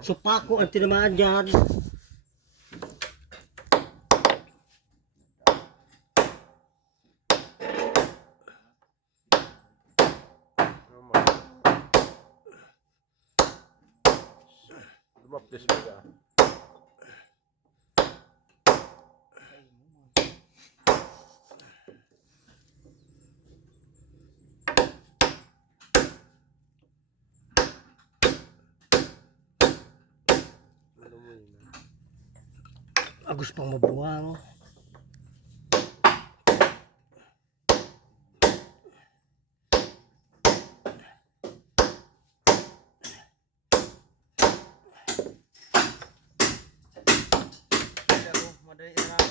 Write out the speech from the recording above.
Supako ang tinamaan dyan. Lumapis mo ka. Agus pang mabuwang. Madali lang.